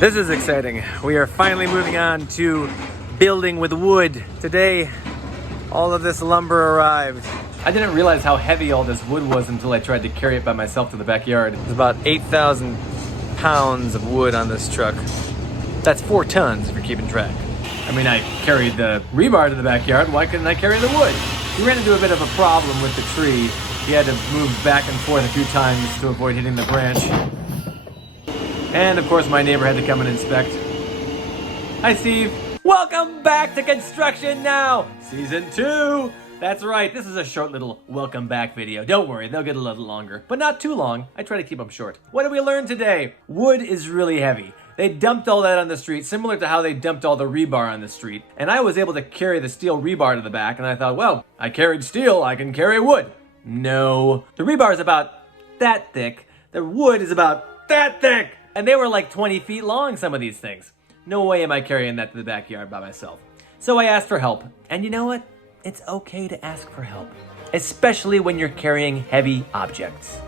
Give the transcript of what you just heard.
This is exciting. We are finally moving on to building with wood. Today, all of this lumber arrived. I didn't realize how heavy all this wood was until I tried to carry it by myself to the backyard. There's about 8,000 pounds of wood on this truck. That's 4 tons if you're keeping track. I mean, I carried the rebar to the backyard. Why couldn't I carry the wood? We ran into a bit of a problem with the tree. He had to move back and forth a few times to avoid hitting the branch. And of course, my neighbor had to come and inspect. Hi, Steve. Welcome back to Construction Now, Season 2. That's right, this is a short little welcome back video. Don't worry, they'll get a little longer, but not too long. I try to keep them short. What did we learn today? Wood is really heavy. They dumped all that on the street, similar to how they dumped all the rebar on the street. And I was able to carry the steel rebar to the back, and I thought, well, I carried steel, I can carry wood. No. The rebar is about that thick. The wood is about that thick. And they were like 20 feet long, some of these things. No way am I carrying that to the backyard by myself. So I asked for help. And you know what? It's okay to ask for help, especially when you're carrying heavy objects.